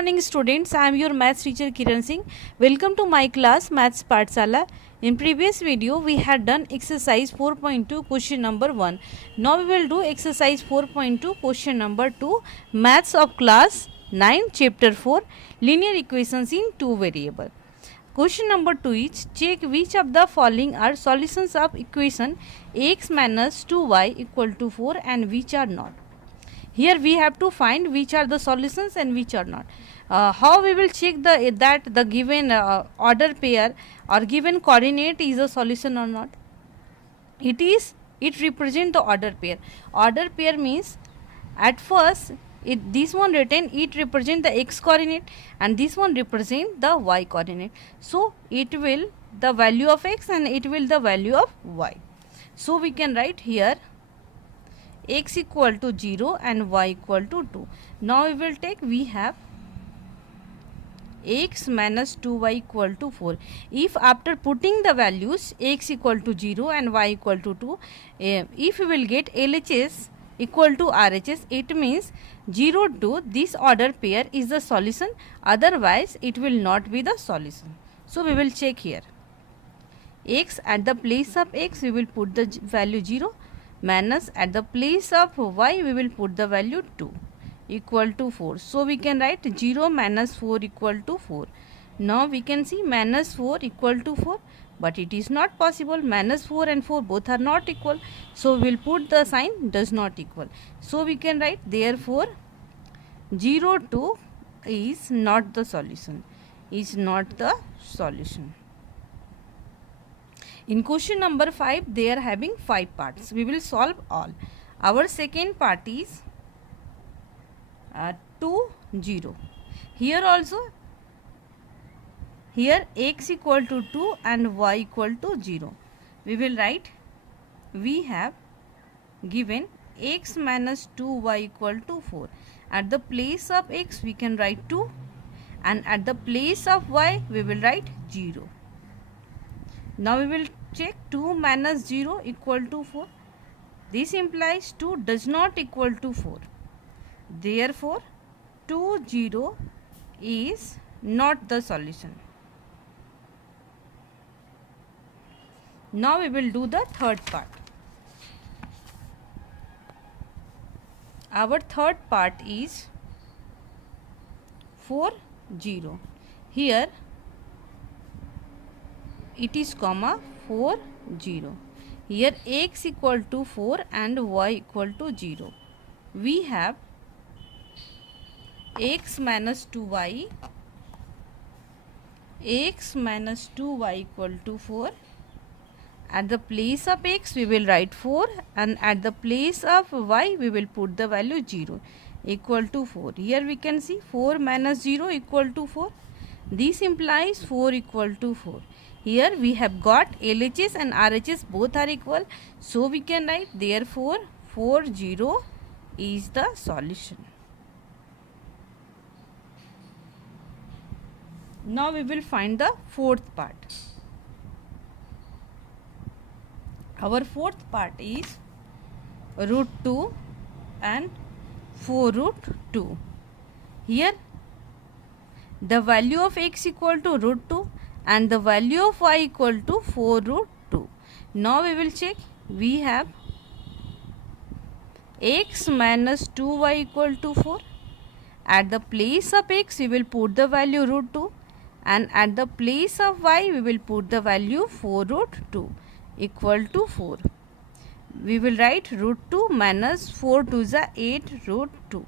morning students, I am your maths teacher Kiran Singh. Welcome to my class Maths Pathshala. In previous video we had done exercise 4.2 question number 1. Now we will do exercise 4.2 question number 2, Maths of class 9 chapter 4, linear equations in two variable. Question number 2 is check which of the following are solutions of equation x minus 2y equal to 4 and which are not. Here we have to find which are the solutions and which are not. How we will check that the given order pair or given coordinate is a solution or not? It represent the order pair. Order pair means at first this one written it represent the x coordinate and this one represent the y coordinate. So it will the value of x and it will the value of y. So we can write here x equal to 0 and y equal to 2. Now we have x minus 2y equal to 4. If after putting the values x equal to 0 and y equal to 2, if we will get LHS equal to RHS, it means 0 to this order pair is the solution, otherwise it will not be the solution. So we will check here. X at the place of x we will put the value 0, minus at the place of y we will put the value 2 equal to 4. So we can write 0 minus 4 equal to 4. Now we can see minus 4 equal to 4, but it is not possible. Minus 4 and 4 both are not equal, so we will put the sign does not equal. So we can write therefore 0 2 is not the solution, In question number 5, they are having 5 parts. We will solve all. Our second part is 2 0. Here also, here x equal to 2 and y equal to 0. We will write, we have given x minus 2y equal to 4. At the place of x we can write 2 and at the place of y we will write 0. Now we will check 2 minus 0 equal to 4. This implies 2 does not equal to 4. Therefore, 2 0 is not the solution. Now we will do the third part. Our third part is 4 0. Here it is comma 4 0. Here x equal to 4 and y equal to 0. We have x minus 2y equal to 4. At the place of x we will write 4 and at the place of y we will put the value 0 equal to 4. Here we can see 4 minus 0 equal to 4. This implies 4 equal to 4. Here we have got LHS and RHS both are equal. So we can write therefore 4 0 is the solution. Now we will find the fourth part. Our fourth part is root 2 and 4 root 2. Here the value of x equal to root 2 and the value of y equal to 4 root 2. Now we will check. We have x minus 2y equal to 4. At the place of x we will put the value root 2 and at the place of y we will put the value 4 root 2 equal to 4. We will write root 2 minus 4 to the 8 root 2.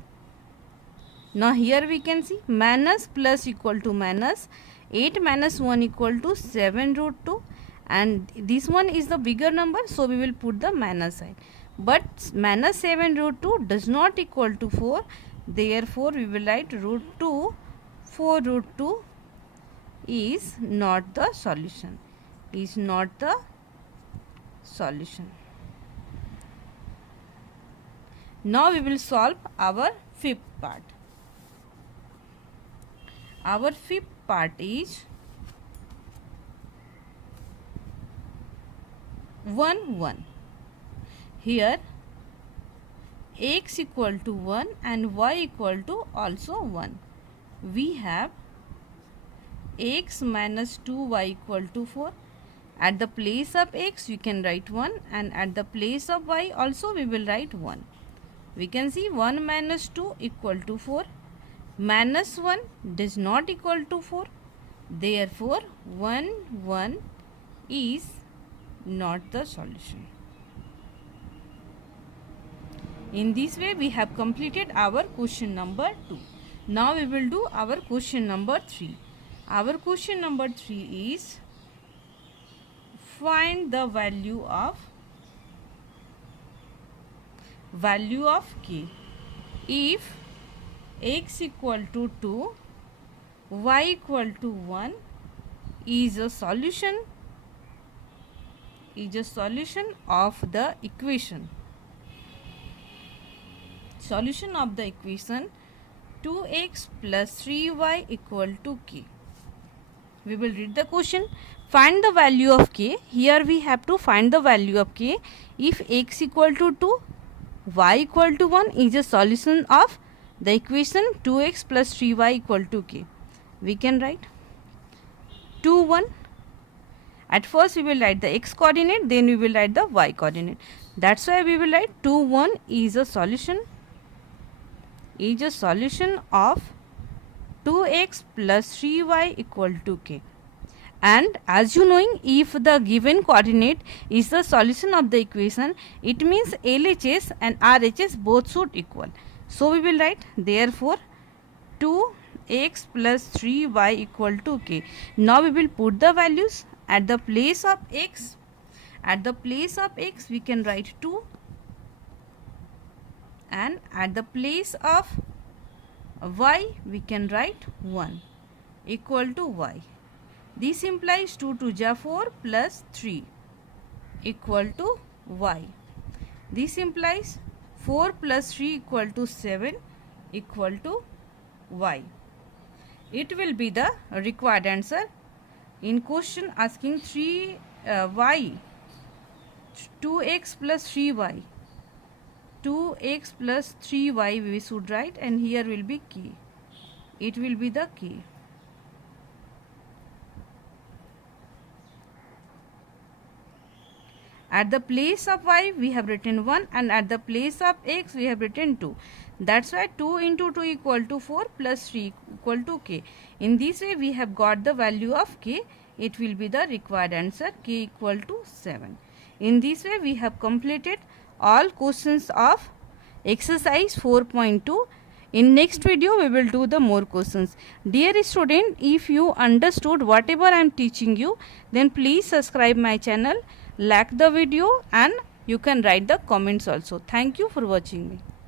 Now here we can see minus plus equal to minus, 8 minus 1 equal to 7 root 2 and this one is the bigger number, so we will put the minus sign. But minus 7 root 2 does not equal to 4. Therefore we will write root 2 4 root 2 is not the solution. Now we will solve our fifth part. Our fifth part is 1 1. Here x equal to 1 and y equal to also 1. we have x minus 2y equal to 4. At the place of x we can write 1, and at the place of y also we will write 1. We can see 1 minus 2 equal to 4. Minus 1 does not equal to 4. Therefore 1 is not the solution. In this way we have completed our question number 2. Now we will do our question number 3. Our question number 3 is find the value of k if x equal to 2, y equal to 1 is a solution of the equation. Solution of the equation 2x plus 3y equal to k. We will read the question. Find the value of k. Here we have to find the value of k if x equal to 2, y equal to 1 is a solution of the equation 2x plus 3y equal to k. We can write 2, 1. At first we will write the x coordinate, then we will write the y coordinate. That's why we will write 2, 1 is a solution of 2x plus 3y equal to k. And as you knowing, if the given coordinate is the solution of the equation, it means LHS and RHS both should equal. So we will write therefore 2x plus 3y equal to k. Now we will put the values at the place of x. At the place of x we can write 2, and at the place of y we can write 1 equal to y. This implies 2 to the 4 plus 3 equal to y. This implies 4 plus 3 equal to 7 equal to y. It will be the required answer. In question asking 2x plus 3y. 2x plus 3y we should write, and here will be k. It will be the k. At the place of y we have written 1, and at the place of x we have written 2. That's why 2 into 2 equal to 4 plus 3 equal to k. In this way we have got the value of k. It will be the required answer, k equal to 7. In this way we have completed all questions of exercise 4.2. In next video we will do the more questions. Dear student, if you understood whatever I am teaching you, then please subscribe my channel, like the video, and you can write the comments also. Thank you for watching me.